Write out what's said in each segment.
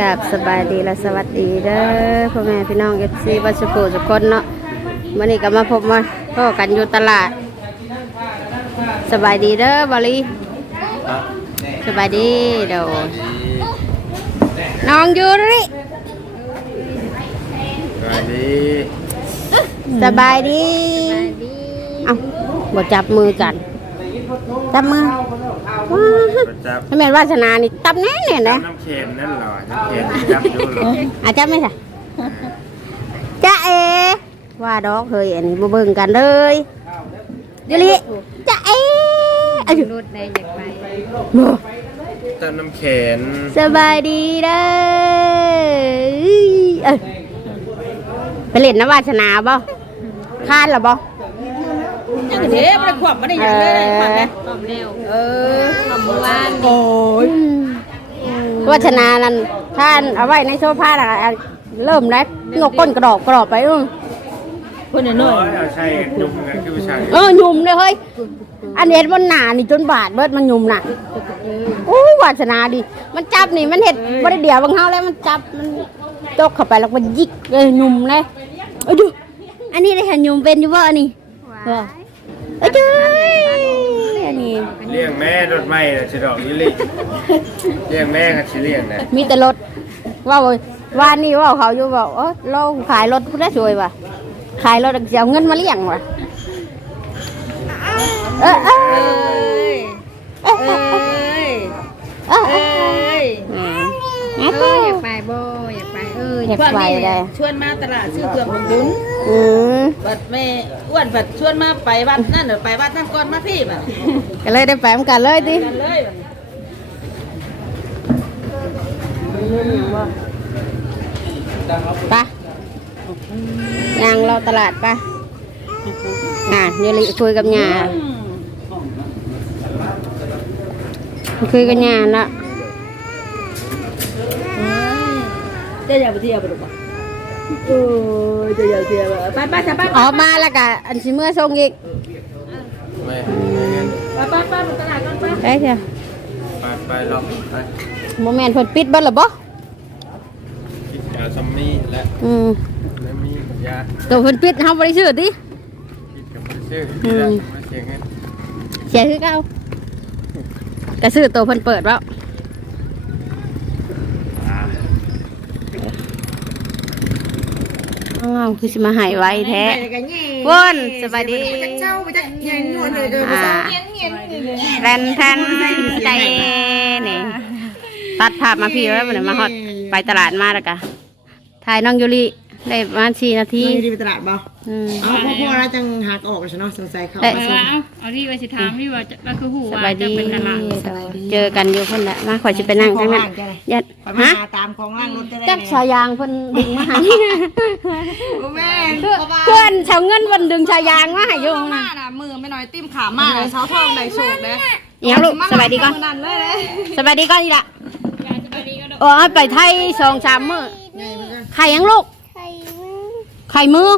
กับสบายดีและสวัสดีเด้อพ่อแม่พี่น้องเอฟซีบัสโกทุกคนเนาะวันนี้ก็มาพบมาพ่อกันอยู่ตลาด สบายดีเด้อบาลีสบายดีเด้อน้องยูริสวัสดีสบายดี เอ้าบ่จับมือกัน จับมือว้าประจับให้แม่นวาสนานี่ตับแน่เนี่ยนะน้ำเค็มนั่นเหรอน้ำเค็มจับดูเหรออาจจะไม่ใช่จ้าเอว่าดอกเฮ้ยอันนี้มาเบิ่งกันเลยยูริจ้าเออายุรถได้อยากไปบ่ต้นน้ำเค็มสบายดีเด้อเอ้ยไปเล่นน้ำวาสนาบ่คานเหรอบ่ยัง เด้บ่ได้ควบบ่ได้หยังเลยได้ควบนะความเร็วเออความเมื่อวานโอ้ยวาสนานั่นท่านเอาไว้ในโซฟาน่ะอะเริ่มแล้วงกก้นกระดอกกระดอกไปอือเพิ่นน่ะน้น้ออยยเอาใช่ยุ่งกันคือผู้ชายเออหยุ่มเลยเฮ้ยอันเห็ดมันหนานี่จนบาดเบิดมันหยุ่มน่ะโอ้ยวาสนาดิมันจับนี่มันเห็ดบ่ได้เดียวบางเฮาแล้วมันจับมันจกเข้าไปแล้วมันยิกเลยหยุ่มเลยเอ้ยดูอันนี้ได้เห็นหยุ่มเป็นอยู่บ่อันนี้บ่ เอ้ยจ้ยอันนี้เลี้ยงแม่รถไม่นะชิดอกยี่ลิเลี้ยงแม่กับชิเลี้ยงนะมีแต่รถว่าโอ้ยว่านี่ว่าเขาอยู่บอกเออเราขายรถคุณได้สวยว่ะขายรถเสียเงินมาเลี้ยงว่ะเออเออเอ้ยเออเอ้ยเออเอเอ้อยเอออยากไปบ่อยากไปเอออยากพวกไปนี้ได้ชวนมาตลาดซื้อเครื่องบำรุง อืมบัดแม่อ้วนบัดชวนมาไปวัดนั่นเด้อไปวัดนั่นก่อนมาพี่บัดก็เลยได้ไปเหมือนกันเลยดิกันเลยบัดไปยางเราตลาดไปอะเยลิคุยกับยาคุยกับยาละจะอยากไปเที่ยวบ่ลูก บ่โอ้ยจะอยากเที่ยวบ่ไปไปๆไปๆออกมาแล้วก็อันสิเมื่อส่งอีกไม่ไปไปไปไปตลาดก่อนไปไปเถอะไปไปลองไปโมเมนต์เพิ่นปิดเบิดหรอบ่คิดยาซัมมี่และอืมและมียาตัวเพิ่นปิดเฮาบ่ได้ซื้อติคิดกับมันชื่อที่ได้มาเสียงเงินเสียคือเก่าก็ซื้อตัวเพิ่นเปิดแล้ว อ่า อ้าวคือสิมาใหายไวแท้ไปกันแย่วนสบายดีเจ้าไปจักแย่นวดเลยเด้ออ่าแรนแทนใจนี่ตัดภาพมาพี่แล้วมันมาฮอดไปตลาดมาแล้วกะถ่ายน้องยูริ ได้ประมาณ4นาทีไม่ได้ไปตลาดบ่อืม เอาพอพอแล้วจังหักออกเลยใช่เนาะสงสัยเขาเอ๊ะมาเอาส่งเอาเอาที่ว่าสิถามที่ว่าจะก็คือหูสว่าบายจะดีเป็นตลาดเจอกันอยู่คนละมาขอยสิไปนั่งทั้งนั้นยัดไปมาฮะหาตามของล่างรถได้จักชายางเพิ่นดึงมาให้แม่เพื่อนชาวเงินเพิ่นดึงชายางมาให้อยู่ข้างหน้าน่ะมือไม่น้อยติ้มขามาเลยเช้าทองได้โชคเลยอีหยังลูกสบายดีก่อน นั่นเลยเลยสบายดีก่อนอีละเออไปไทยสองสามมื้อไข่ยังลูก ไข่มือ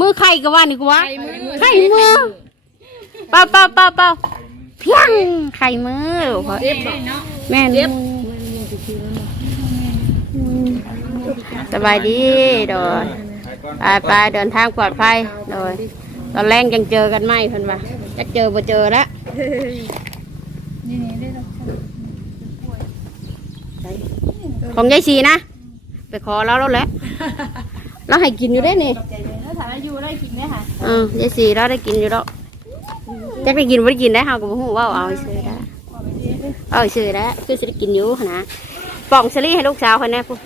มือไข่ก็ว่านี่กูว่าไข่มือเปล่าเปล่าเปล่าเปล่าเพียงไข่มือแม่นสบายดีโดยไปไปเดินทางปลอดภัยโดยตอนแรกยังเจอกันไหมเพิ่นว่าจะเจอบ่เจอแล้วของยายชีนะ ไปขอแล้วแล้วแหละ เราให้กินอยู่ได้นี่ถามว่าอยู่ได้กินได้ค่ะเออยายสีเราได้กินอยู่แล้วจะไปกินไม่ได้กินได้เฮาก็บ่ฮู้ว่าเอาซื้อได้เอาซื้อได้คือสิได้กินอยู่หั่นนะป่องสลีให้ลูกสาวคนนี้ปุ๊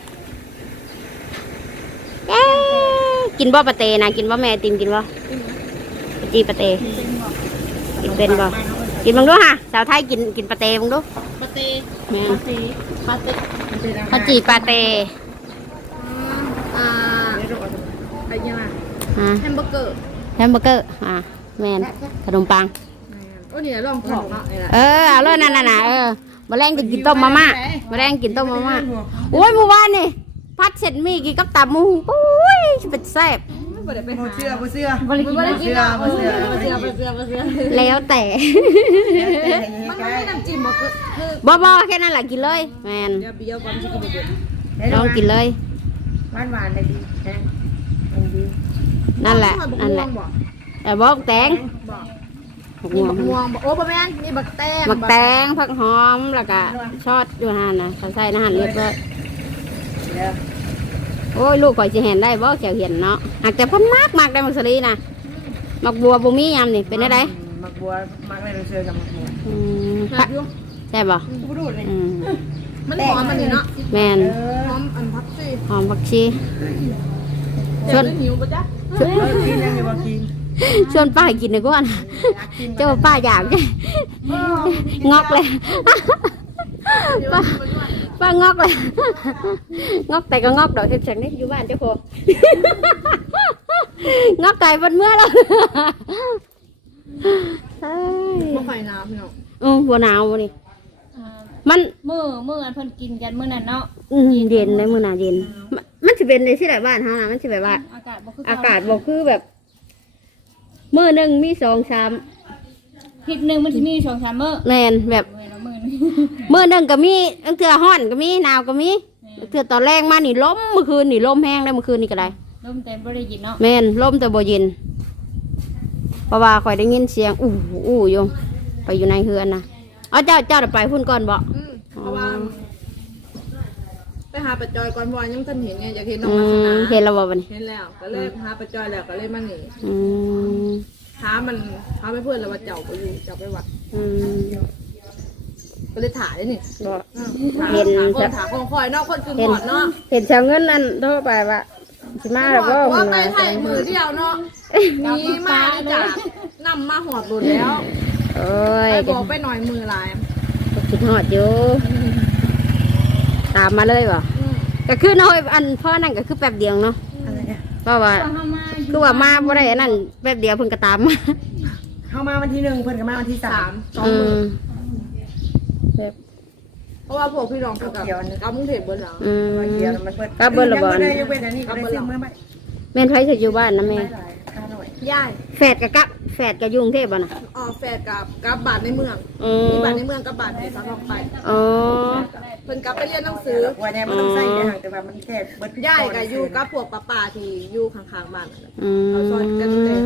เอ๊ะกินบ่ปะเตนะกินบ่แม่ติมกินบ่ปะจีปะเตกินเป็นบ่กินบังดูฮะสาวไทยกินกินปะเตบังดูปฏิแม่นปฏิปะจีปะเต อ่าอะไรยัง ไงฮะแฮมเบอร์เกอร์แฮมเบอร์เกอร์อะแม่นขนมปัง โอ้นี่ลองของเนาะนี่แหละเออเอาเลยนั่นน่ะนะเออมาแรงจะกินต้มมาม่ามาแรงกินต้มมาม่าโอ้ยเมื่อวานนี่พัดเสร็จมีกินกับตับหมูปุ้ยเป็นแซ่บบ่ได้ไปบ่หาเชื่อบ่เชื่อบ่ได้กินอะบ่บ่เชื่เชื่ออบ่เชื่อบ่เชื่อบ่เชื่อแล้วแต่มันไม่ได้น้ำจิ้มบ่คือคือบ่บ่แค่นั้นแหละกินเลยแมนเดี๋ยวเบี้ยวก่อนสิกินบ่เบิดลองกินเลยหวานหวานเลยดีนะมันดี นั่นแหละบักนั่นม่แหวละงบ่แต่บอกแตงบอกผักนี่ม่วบังกม่วงบ่โอ้บ่แม่นนี่บักแตงมักแตงผักหอมแล้วก็ชอดอยู่หั่นนะใส่อาหารเรียบร้อยเดี๋ยวโอ้ยลูกข่อยสิเห็นได้บ่แกวเห็นเนาะหากแต่เพ่นมากมากได้มักสลีนะมักบัวบ่มียามนี่เป็นได้ไดมักบัวมักอะไรเราเชื่อกับมักบัวอืมแบบอยู่ใช่บ่กูดูเลยอืมมันหอมมันนี่เนาะแม่นหอมอันพักซี่หอมผักชีเดี๋ยวจะหิวปะจ๊ะ เออกินยังไงบ่กินชวนป้าให้กินดีกว่านะเจ้าว่าป้าอยากจ้ะงอกเลยป้าป้างอกเลยงอกแต่ก็งอกดอกเห็ดแสงนี่อยู่บ้านเจ้าโคงอกไก่บนเมื่อแล้วเอ้ยบ่ไฟน้ำพี่น้องอือหัวหนาวนี่อ่ามัน มื้อมื้ออันเพิ่นกินกันมื้อนั้นเนาะอืมเย็นเลยมื้อหนาเย็นมันมันสิ เป็นในที่ไหนบ้านเฮานะมันสิแบบว่า อากาศบ่คืออากาศบอกคือแบบมื้อหนึงมีสองสามผิดหนึงมันสิมี2 3มื้อแมนแบบมื้อละมื้อหนึงมื้อหนึงก็มีตั้งเทื่อฮ้อนก็มีหนาวก็มีเทื่อตอนแรกมานี่ลมเมื่อคืนนี่ลมแห้งได้เมื่อคืนนี่ก็ได้ลมแต่บ่ได้ยินเนาะแม่นลมแต่บ่เย็นเพราะว่าข่อยได้ยินเสียงอู้อู้อยู่ไปอยู่ในเฮือนนะเอาเจ้าเจ้าน่ะไปพุ่นก่อนบ่อืมเพราะว่าไป หาปัจจอยก่อนเพราะว่ายังทันเห็นไงอยากเห็นน้องอืลักษมณะเห็นแล้วบ่บัดนี้เห็นแล้วก็เลยหาปัจจอยแล้วก็เลยมาหนีอืมหามันหาไปเพื่อนแล้วว่าเจ้าไปอยู่เจ้าไปวัด อืมก็เลยถ่ายได้นี่บ่ อืมถ่ายเห็น ถ่ายคนถ่ายคงคอยเนอกคนคืนเห็นหอดเนาะเห็นชาวเงินนั่นโทรไปว่าสิมาแล้วบ่ว่าเพิ่นไปว่าถ่ายมือเดียวเนาะมีมาจากนำมาหอดหลุดแล้วโอ้ยไปบอกไปหน่อยมือหลาย คิดฮอดอยู่ ตามมาเลยบ่อืมก็คือน้อยอันพ่อนั่นก็คือแป๊บเดียวเนาะอะไรเนี่ยเพราะว่าก็เฮามาอยู่คือว่ามาบ่ได้อันนั้นแป๊บเดียวเพิ่นก็ตามมาเข้ามาวันที่หนึ่งเพิ่นก็มาวันที่สาสามมสองอืมือมแบบเพราะว่าพวกพี่รองเขากับกับมุงเทพเบิร์ดแล้วอืม เดียวมันเปิดก็เบิ่นละบ่ยังได้ยังเว้นอันนี้ก็ได้ซื้อเมื่อไหร่แม่นไผสิอยู่บ้านนะแม่หลายค่าหน่อยย่ายแฝดกับกับ แฝดกับยุงเทพบ่น่ะออกแฟดกับกับบาทในเมืองอืมีมบาทในเมืองกับบาทในสาวทองไปอ๋อ เพิ่นกลับไปเรียนหนังสือวันนี้มันต้องใส่ได้ห่างแต่ว่ามันแค่เบิดย่ายกับอยู่กับพวกป้าป่าที่อยู่ข้างๆบ้านนั่นแหละอืเขาซอยกันดูแลม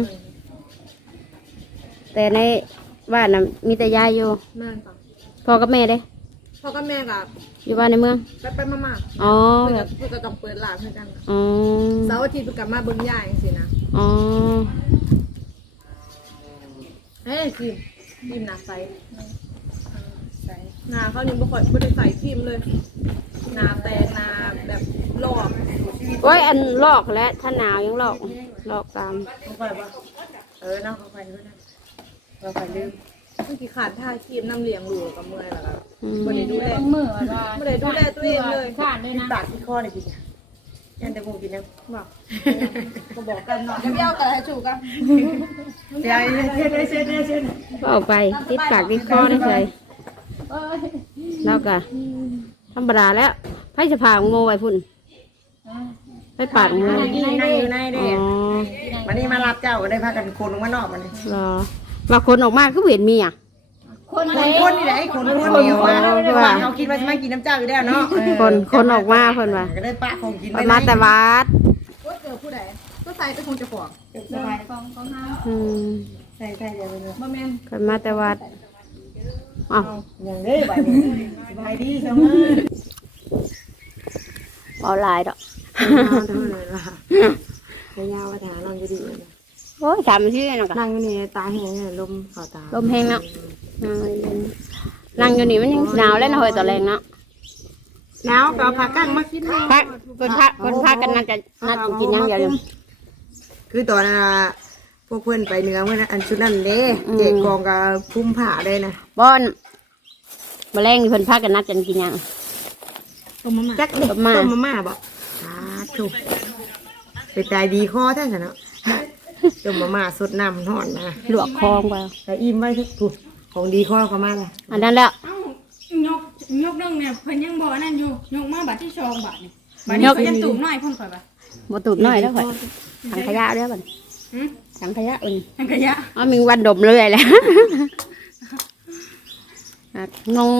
แต่ในบ้านน่ะมีแต่ยายอยู่แม่นปะพ่อกับแม่เด้ พ่อกับแม่กับอยู่บ้านในเมือง ไปไปๆมาอ๋อ ๆเพิ่นแบก็บเพิ่นก็ต้องเปิดร้านให้กัน อ๋อ เสาร์อาทิตย์เพิ่นกลับมาเบิ่งย่ายจังซี่นะอ๋อ เฮ้ยครีมครีมหนาใสใสหนาเขานี่บ่ค่อยบ่ได้ใส่ครีมเลยหนาแตกหนาแบบลอกโอ้ยอันลอกและถ้าหนาวยังลอกลอกตามเขาไปบ่เออน้องเขาไปด้วยนะเราไปลืมมันกี่ขาดท่าครีมน้ำเหลียงหลูกับเมื่อยแล้วก็อืมบ่ได้ดูแลต้องมื้อว่าบ่ได้ดูแลตัวเองเลย ขาดเลยนะปากที่คอเลยพี่จ้ะ ยันแต่บูกินนะบอกก็บอกกันเนาะเดี๋ยวไปเอากันให้ชูกันเดี๋ยวเช็ดเช็ดเช็ดเช็ดก็เอาไปติดปากติดคอได้เลยเอ้ยแล้วก็ธรรมดาแล้วไผจะพาโง่ไว้พุ่นไปปากโง่นั่งอยู่ในอ๋เด้อวันนี้มารับเจ้าได้พากันคนลงมานอกมันเลยรอว่าคนออกมาคือเห็นมีอะ คนคไหนนคนนี่แหละไอ้คนคนเดียวมาเขาคิดว่าจะมากินน้ำเจ้าอยู่แล้วเนาะคนคนออกมาเพิ่นว่าก็ได้ปะคงกินออกมาแต่วัดว่าเจอผู้ใดก็ใส่ไปคงจะขวางสบายกองกองเฮาอืมใช่ใช่เดี๋ยวเลยบ่แม่นเพิ่นมาแต่วัดอ้าวอย่างนี้ไปสบายดีเสมอเอาหลายดอกเท่านั้นล่ะยาวๆถานั่งจะดีโอ้ยถามชื่อหน่อยก่อนนั่งอยู่นี่ตาแห้งลมเข้าตาลมแห้ง เนาะนั่งอยู่นี่มันยังหนาวแล้วนะเฮ้ยตอนแรงเนาะหนาวก็พากั้งมากินพักคนพักคนพักกันนัดจะนัดกินยังอย่าลืมคือตอนนั้นพวกเพื่อนไปเหนือเมื่อนั้นอันชุดนั้นเด้เด็กกองกับพุ่มผ่าได้นะบอนมาแรงนี่เพิ่นพักกันนัดกันกินยังจักเด็กต้มมาต้มมาม่าบอกสาธุไปตายดีคอแท้เนาะต้มมาม่าสดน้ำห่อนนะ ลวกคองไปแต่อิ่มไว้ทุกทุก ของดีข้อเขามาละอันนั้นแล้ว เอ้ายกยกนึงเนี่ยเพิ่นยังบ่นั่นอยู่ยกมาบัดที่2บาทนี่บัดนี้ก็ยังตุ่มน้อยเพิ่นข่อยบ่บ่ตูดน้อยแล้วข่อยถังขยะเด้อบัดหึถังขยะอื่นทางขยะอ๋อมีวันดมเลยแหละ อะงง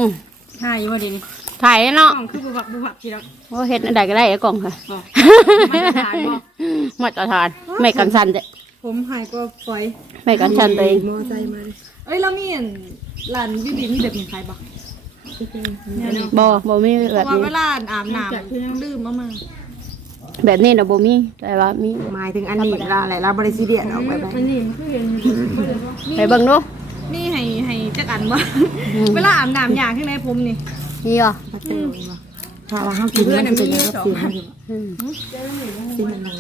หายอยู่ว่าเดี๋ยวนี้ถ่ายเนาะกล่องคือบุบับบุบับกี่ดอกโอ้เฮ็ดอันใดก็ได้ไอ้กล่องค่ะมาตรฐานบ่มาตรฐานไม่กันสั่นเด้ผมหายก็ฝอยไม่กันสั่นตัวเองมอไซค์มาเลย เอ้ยแล้วมีอันร้านวิบีมีแบบนี้ขายปะบ่บ่มีเพแบบราะว่านี้ เวลาอาบน้ำเพิ่งลืมมามาแบบนี้น่ะบ่มีแต่ว่ามีหมายถึงอันนี้เราอะไรเราบริสิเดียดออกไปไปมันนี่มันคือเห็นไปเบิ่งดู นี่ให้ให้จักอันว่าเวลาอาบน้ำอยากข้างในผมนี่ นี่เหรอมาเจอมา ถ้าว่าเขากินมันเป็นยังไงก็เสียงมกินมันดัง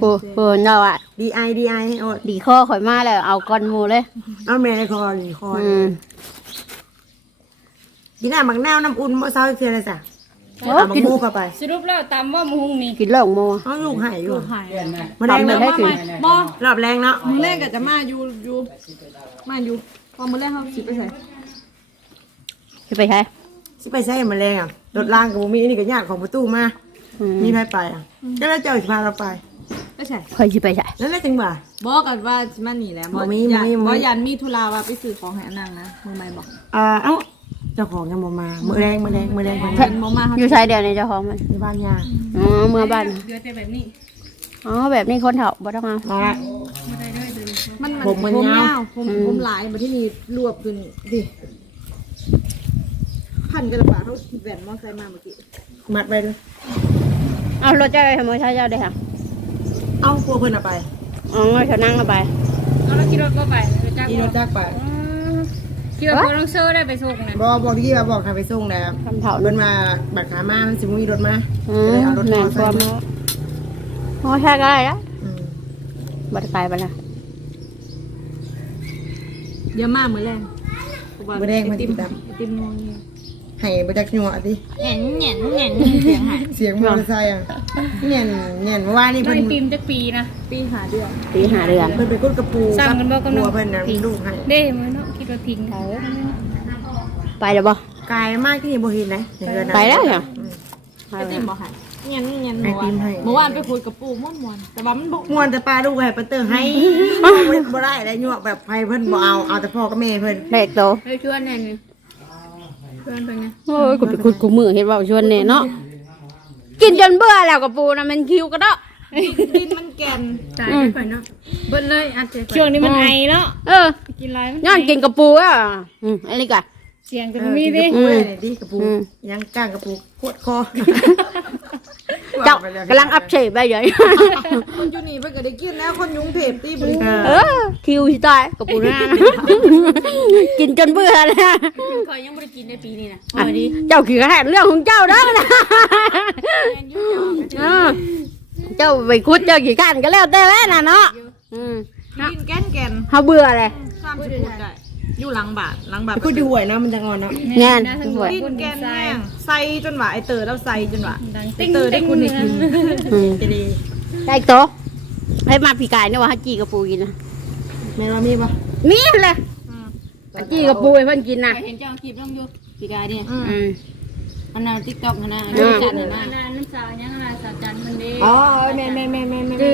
โอ้โหเนาะอะดีไอดีไอโอ้ดีคอข่อยมาแล้วเอาก้อนหมูเลย เอาแม่ในคอหรือคออืมดีหน้าบักแนวน้ำอุ่นบ่เศร้าเสียเลยจ้ะโอ้เอาบักกินมูเข้าไปสรุปแล้วตามว่ามุงนี่กินเหล้าหมูเอาลูกหายอยู่หายมาได้ทำเลได้ถึง บ่รอบแรงเนาะมือแรกก็จะมาอยู่อยู่มาอยู่พอมือแรกเขาสิไปใส่สิไปใช้สิไปใช้มาแรงอะ รถล่างกับมีอันนี้ก็ญาติของประตูมา อืมมีใครไปอะก็แล้วเจ้าสิพาเราไปไปใส่ข่อยสิไปใช้นั่นแหละถึงบ่าบอกกันว่าสิมาหนีแหล้วบ่มียันบ่มีบ่มี บ่ยันมีธุระว่าไปซื้อของให้อันนั่งนะมือไม่บอกอ่าเอ้าเจ้าของยังบ่มามื้อแรงมื้อแรงมื้อแรงคนเห็นบ่มาเขาอยู่ใช้เดียวในเจ้าของมันที่บ้านยาอ๋อเมื่อบ้านเดือแต่แบบนี้อ๋อแบบนี้คนเฒ่าบ่ต้องเอามามันมันผมมันผมยาวยาวผมอืมผมหลายมาที่นี่รวบขึ้นดิ พันกระบะเขาแหวนมอไซค์มาเมื่อกี้มัดไปด้วยเอารถเจ้าไปทำไมใช้เจ้าได้ค่ะเอ้ากลัวเพิ่นเอาไปอ๋อเขานั่งเอาไปเอาแล้วขี่รถก็ไปรถจักรอีรถจักรไปขี่รถโคต้องเซอร์ได้ไปส่งนะบ่บอกที่ว่าบอกให้ไปส่งแล้วคำเฒ่าเพิ่นมาบัตรขามามันสิบ่มีรถมาอืก็เลยมเอารถแม่มอนไซความค์มาแล้วอ๋อใช่ก็ได้ละอืมบัดไปไปละเยอะมากมือแรกมื้อแรงมันติติมดตามติมงงเงี้ย ให้บ่จักยัวติแหน่นแหน่นแหน่นเสียงหายเสียงมอเตอร์ไซค์อะเงียนเงียนเมื่อวานนี่น้อเพิ่ยนปีมจักปีนะปีหาเดือนตีหาเรือนเพิ่นไปกดกระปูสั่งกันบ่กำหนดหัวเพิ่นน่ะลูกให้เด้มือเนาะขี่รถทิ้งเขาไปแล้วบ่ กายมากที่นี่บ่เห็นนะเห็นเงินนะไปแล้วเหรออืมไปไอติแล้วมบ่หายเงี้ยเงี้ยไอติมให้ เมื่อวานไปคุยกับปู่ม่วนม่วนแต่ว่ามันบุกม่วนแต่ปลาลูกให้เปิ้นเติงให้บ่ได้ได้ยั่วแบบให้เพิ่นบ่เอาเอาแต่พ่อกับแม่เพิ่นเด็กโต ไปชวนแน่ นี่ชวนไปไงโอ้ยกูไปคุดกูมือเห็นเว่าชวนเนี่ยเนาะกินจนเบื่อแล้วกับปูนะมันคิวก็เนาะดินมันแกนตายไปเนาะเบิ้ลเลยอัดเจ็บช่วงนี้มันไอเนาะเออกินไรมันย้อนกินกับปูอะอืมอันนี้ก่ะเสียงจะเออมีกินดิกระปูเลยนี่ดิกระปูอืมยังก้างกระปูปวดคอ เจ้ากำลังอัพเฉยไปเลยคนอยู่นี่เพิ่นก็ได้กินแล้วคนยุงเพบตีบริเอเอออคิวสิตายกับปูหน้านะกินจนเบื่อแล้วคอยยังไม่ได้กินในปีนี้นะอะเจ้าขี้กระแหนเรื่องของเจ้าเด้อนะเออเจ้าไปคุดเจ้าขี้กันก็แล้วแต่แล้วนะเนาะอืมกินแกนแกนเขาเบื่อเลยข้ามสิพูดได้ อยู่หลังบาทหลังบาทกูดูหวยเนาะมันจะงอนเนาะแน่นสวยกินแกนแห้งใส่จนว่าไอเตอร์แล้วใส่จนว่าดังไอเตอร์ได้คุณให้กินอืมจะดีได้โตะให้มาพี่กายเนี่ยว่าฮัจจีกับปูกินนะแม่ว่ามีปะมีเลยฮัจจีกับปูให้เพิ่นกินนะเห็นเจ้าคลิปน้องอยู่ปีกายดิอืมอืมอันนั้นติ๊กต็อกนะอืมจันนะน้ำสาวยังอะไรสาวจันมันดีอ๋อแม่แม่แม่แม่แม่จี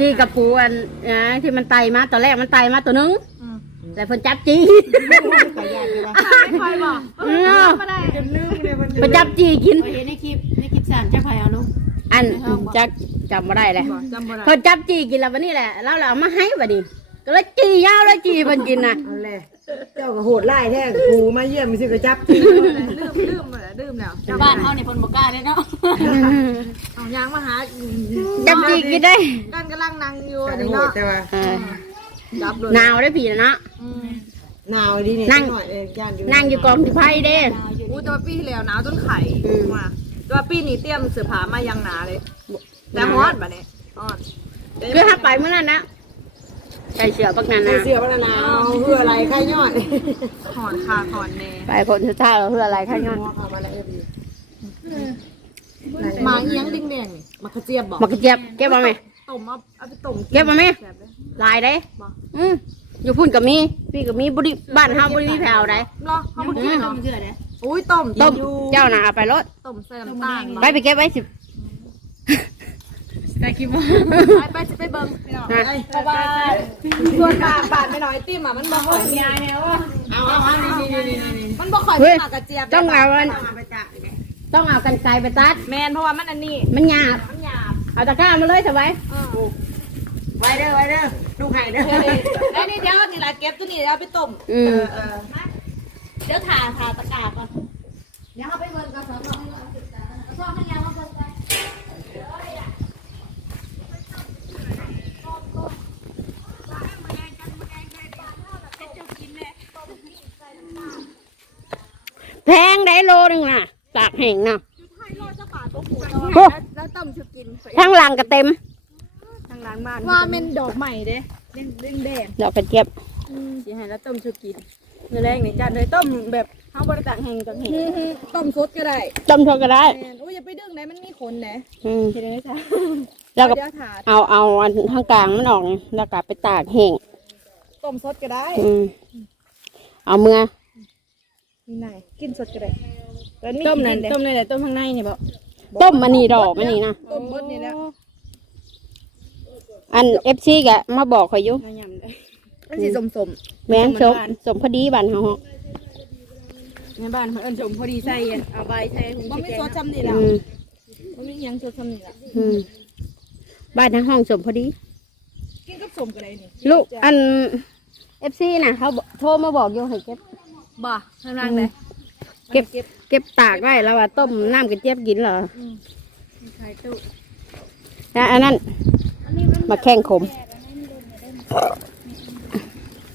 จีกับปูอันนะที่มันไตมาตอนแรกมันไตมาตัวหนึงอืม แล้วเพิ่นจับจีขอยากเลยปะใครบอกเออไม่ได้จนลืมเลยมันเพิ่นจับจีกิน เห็นในคลิปในคลิปสั่นจะใครเอาลูกอันจักจำบ่ได้เลยจำบ่ได้เพิ่นจับจีกินแล้ววันนี้แหละแล้วเราเอามาให้บัดนี้ก็เลยจียาวแล้วจีเพิ่นกินน่ะเอาแหละเจ้าก็โหดไล่แท้กูมาเยี่ยมมีสิกระจับลืมลืมไปแล้วลืมแล้วจำบ้าบ้านนเขาเนี่ยคนบอกกล้าเลยเนาะเอายางมาหาจับจีกินได้กันกำลังนั่งอยู่อัอันนนี้นี้โหดเนาะแต่ว่าเออ จับเลยหนาวได้ผีนะเนาะ อืมหนาวดีเนี่ยนั่งหน่อยเองย่านอยู่นั่งอยู่กองที่ไผ่เด้ อู้แต่ว่าปีที่แล้วหนาวจนไข่อืมมาแต่ว่าปีนี้เตรียมเสื้อผ้ามายังหนาเลย แต่ฮอดบัดนี้ฮอดคือถ้าไปเมื่อนั้นนะใส่เสื้อปักนันใส่นะเสื้อพระนาวเพื่ออะไรใครย่อยถอนคาถอนแน่ไปคนสุดท้ายเราเพื่ออะไรข้างนอกเอามาแล้วเอฟดีหมาเอียงดิ่งแดงนี่มากระเจี๊ยบบอกมักกระเจี๊ยบเก็บมาไหมต้มเอาเอาไปต้มเก็บมาไหมแซ่บเลย ลายได้บ่ อืมอยู่พุ่นกับมีพี่กับมีบุรีบ้านเฮาบุรีแผ่วได้เหรอเขาบ่กินเหรอเชื่อเลยอุ้ยต้มต้มอยู่เจ้าน่ะเอาไปรถต้มใส่น้ำตาลไปไปเก็บไว้สิใส่ได้คิดว่าไปไปจะไปเบิ่งพี่น้องนะเพราะว่าส่วนบาทบาทไม่น้อยติ้มอะมันบ่ค่อยมีเอาเอาเอานี่นี่นี่นี่มันบ่ค่อยมีหมากกระเจี๊ยบต้องเอาอันเอาไปจ้ะต้องเอากันไกลไปตัดแมนเพราะว่ามันอันนี้มันหยาบมันหยาบเอาตะกร้ามาเลยสบาย ไว้เด้อไว้เด้อลูกไห้เด้อแล้วนี่เดี๋ยวนี่ละเก็บตัวนี้แล้วไปต้มอืมเออเดี๋ยวทาทาตะกร้าก่อนแพงได้โลหนึงน่ะตากแห้งน่ะแล้วต้มชุกินทั้งหลังก็เต็ม ทางร้านบ้านว่าเป็นดอกใหม่เด้เด้งเด้งแดงดอกกระเจี๊ยบสิให้แล้วต้มชุกินเนื้อแรงในจานเลยต้มแบบเฮาบ่ได้ตากแห้งจังแห้งต้มสดก็ได้ต้มทอดก็ได้แม่นโอ้ยอย่าไปดึงนะมันมีขนนะอืมเห็นไหมจ๊ะแล้วก็เดี๋ยวถาเอาเอาอันข้างกลางมันออกแล้วก็ไปตากแห้งต้มสดก็ได้อืมเอาเมื่อนี่ไหนกินสดก็ได้ต้มนั่นต้มนั่นแหละต้มข้างในเนี่ยบ่ต้มมันนี่ดอกมันนี่นะต้มบดนี่แล้ว อันเอฟซีกะมาบอกข่อยอยู่น้ำยำได้มันสิสมสมแม่งสมมันหวานสมพอดีบันเฮาในบ้านเพิ่นสมพอดีใส่อันเอาใบใส่ถุงบ่มีสดจำนี่ล่ะอืมบ่มีหยังสดจำนี่ล่ะอืมบ้านทั้งห้องสมพอดี กินกับสมก็ได้นี่ลูกอันเอฟซีน่ะเขาบอกโทรมาบอกอยู่ให้เก็บบ่ข้างล่างเลยเก็บเก็บตากไว้แล้วว่าต้มน้ำกระเจี๊ยบกินเหรอใส่ตู้นะอันนั้น มาแข่งขม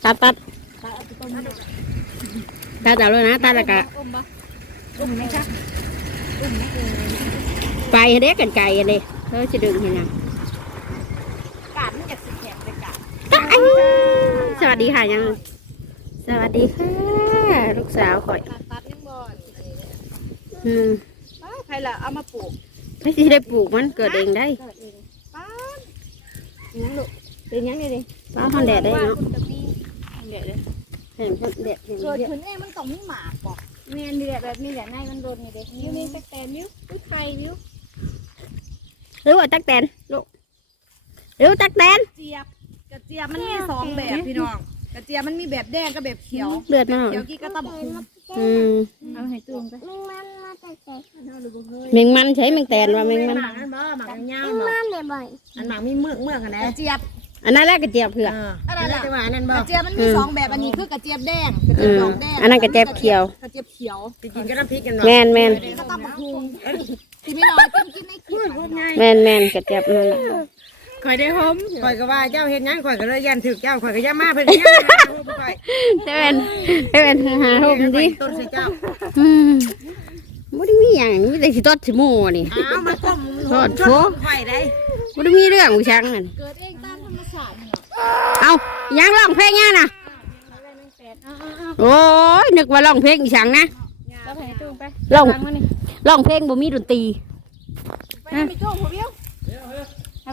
ตัดตัดตัดเอาเลยนะตัดแล้วก็อมบ่อมไหมคะไปเด็กกันไก่เลยเธอจะดึงเห็นยังกาดมันจะสิแข็งเลยกาดสวัสดีค่ะยัง สวัสดีค่ะ ลูกสาวข่อยกาดตัดยังบ่อืมป้าใครล่ะเอามาปลูกไม่ใช่ได้ปลูกมันเกิดเองได้ป้า ยังลูกเป็นยังนี่ดิป้าฮอนแดดได้เนาะจะมีเดี๋ยวเลยเห็นฮอนแดดเห็นเกิดเยอะขึ้นเองมันต้องมีหมากบอกเมียนดีแบบมีแต่ในมันโดนนี่เด็กยูนี่ตะแตนยูอุ้ยไข่ยูหรือว่าตักแตนลูกหรือว่าตักแตนเจี๊ยบกระเจี๊ยบมันมีสองแบบพี่น้องกระเจี๊ยบมันมีแบบแดงกับแบบเขียวเลือดมันออกเขียวกี้ก็ตะบกหุ่ง อืมเอาให้ตุ้มไปแมงมันใช้แมงแตนว่าแมงมัน หมักอันบ่หมักอันยาวบ่อันหมักมีเมือกเมือกอันไหนกระเจี๊ยบอันนั้นแหละกระเจี๊ยบเผือกเอออันนั้นแต่ว่าอันนั้นบ่กระเจี๊ยบมันมีสองแบบอันนี้คือกระเจี๊ยบแดงกระอืเจี๊ยบมดอกแดงอันนั้นกระเจี๊ยบเขียว กระเจี๊ยบเขียวไปกินกับน้ำพริกกันบ่แมนแมนก็ตะบกหุ่งที่ไม่น้อยต้มกินในขี้แมนแมนกระเจี๊ยบนั่นแหละ คอยได้หอมข่อยก็ว่าเจ้าเฮ็ดหยังข่อยก็เลยยันถึกเจ้าข่อยก็ย่ามาเพิ่นย่ามาโทรบ่ข่อยเจะเป็นจะเป็นหาโฮมดิต้นใส่เจ้าอืมบ่ได้มีอย่างมีแต่สิตอดสิโม่นี่อ้าวมันก้มโทษชโถนข่อยได้บ่ได้มีเรื่องผู้ชังนั่นเกิดเองตามธรรมชาตินี่เอายังร้องเพลงยังน่ะโอ้ยนึกว่าร้องเพลงอีสังนะแล้วให้ตุ้มไปร้องร้องเพลงบ่มีดนตรีไปให้พี่ตุ้มหัวเบี้ยว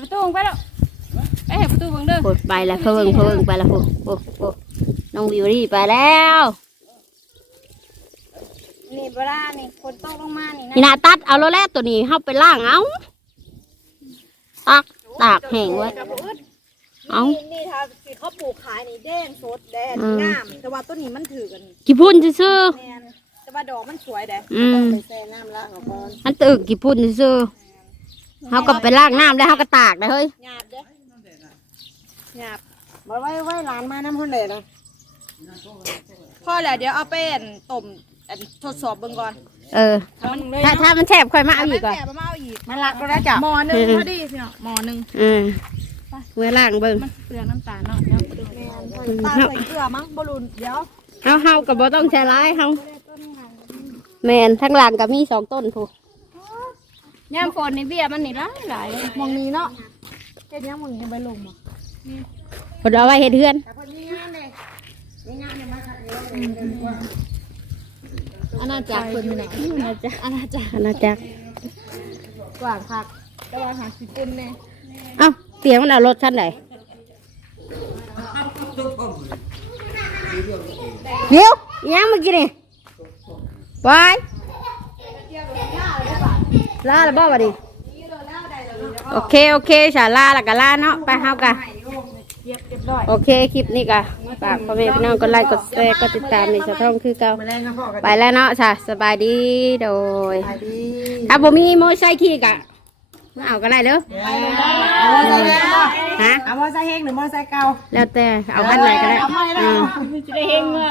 ให้พี่ตุ้มไปแล้วไปให้พี่ตุ้มเบิ่งเด้อโอ้ยไปแล้วเพิ่งเพิ่งไปแล้วโอ้โอ้โอ้น้องวิวรี่ไปแล้วนี่เวลานี่คนตกลงมานี่นะนี่นาตัดเอาโลแรกตัวนี้เฮาไปล่างเอาตากตากแห้งไว้ เอา นี่นี่ถ้าสิเขาปลูกขายนี่แดงสดแดงอืม งามแต่ว่าต้นนี้มันถือกันกี่พุ่นซื่อแม่นแต่ว่าดอกมันสวยเด้ๆอืมไปแช่น้ำล้างเอาก่อนอันตึกกี่พุ่นซื่อๆ เฮาก็ไปล่างน้ำแล้วเฮาก็ตากได้เฮ้ยหยาบเด้หยาบมาไว้ไว้หลานมาน้ำหุ่นเลยนะพอแล้วเดี๋ยวเอาไปอั่นต้มอันทดสอบเบิ่งก่อนเออ ถ้ามันถ้าถ้ามันแฉบค่อยมาเอาอีกก่อน แก่มาเอาอีกมันรักก็ได้จ้ะหมอหนึ่งอืมพอดีพี่น้องหมอหนึ่งอืมเมื่อล่างเบิ่งมันเปลืองน้ำตาลเนาะเนาะตาใส่เกลือมั้งบอลูนเดี๋ยวเฮาเฮาก็บ่ต้องใช้ร้ายเฮาแม่นทั้งหลังก็มีสองต้นพู ย่ามฝนในเบี้ยมันนี่หลายหลายมองนี้เนาะเฮ็ดยังมองนี้ใบลมอะเพิ่นเอาไว้เฮ็ดเฮือนอาณาจักรเพิ่นนี่นะอาณาจักรอาณาจักรอาณาจักรกว้างคักแต่ว่าหาสิปุ่นแน่เอ้าเตียงมันเอารถชั้นไหนเดี๋ยวอีหยังเมื่อกี้นี่ไป ลาแล้วบ่บัดนี้โอเคโอเคสาลาแล้วก็ลาเนาะไปเฮากันโอเคคลิปนี้ก็ฝากพ่อแม่พี่น้องกดไลค์กดแชร์กดติดตามในช่องคือเก่ามาแรงกันพ่อกันไปแล้วเนาะจ้ะสบายดีโดยไปดีถ้าบ่มีโมอไซค์ขี่กะมาเอาก็ได้เด้อเอามอไซค์แดงป่ะฮะเอามอไซค์เฮงหรือมอไซค์เก่าแล้วแต่เอาคันไหนก็ได้อืมจะได้เฮงมา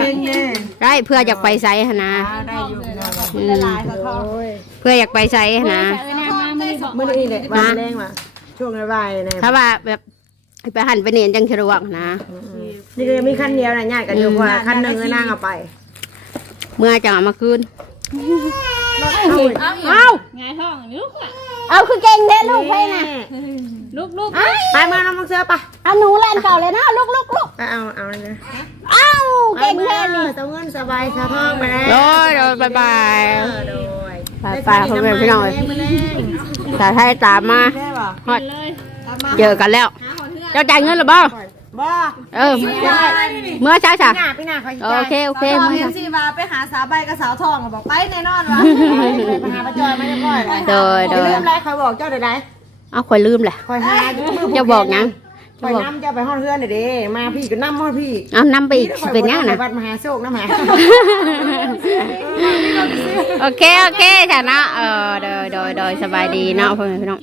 เฮงเนี่ยได้เพื่ออยากไปไสหนนะได้อยู่นะอืม เพื่ออยากไปไสหนนะมื่อนี้เลยวันแรงว่ะช่วงบ่ายๆเนี่ยถ้าว่าแบบไปหันไปเนียนจังสะดวกนะ นี่ก็ยังมีคันเดียวนะญาติกันอยู่กว่าคันหนึ่งก็นั่งเอาไป เมื่อจะเอามาคืนเอ้าไงท้องลุกอะเอาคือเก่งแท้ลูกไปนะลุกลุกไปมาน้องมังเสือปะเอาหนูแล่นเก่าเลยนะลูกลูกลูกไปเอาเอาเลยนะเอาเก่งแท้นี่เต้าเงินสบายสะท้องไปแล้วโดยโดยบายบาย โดยไปไปพ่อแม่พี่น้องเอ้ยสายไทยตามมาได้ป่ะฮอดเจอกันแล้ว เจ้าจ่ายเงินหรือเปล่าบ่เออ เมื่อเช้าจ้ะหน้าพี่หน้าเขาโอเคโอเคตอนเมื่อนี้เช้าสิว่าไปหาสาวใบกับสาวทองบอกไปแน่นอนวะไปหาประจอยมาเรียบร้อยแล้วโดยโดอย่ายลืมไรคอยบอกเจ้าเดี๋ยวไรเอาคอยลืมแหละคอยหาอยู่มืเจ้าบอกหยัง คอยน้ำเจ้าไปห้องเพื่อนเดี๋ยวเด้มาพี่ก็น้ำห้องพี่เอานำไปอีกสิเป็นยังนะวัดมหาโชคน้ำหาโอเคโอเคจ้ะเนาะเออโดยโดยโดยสบายดีเนาะพ่อแม่พี่น้อง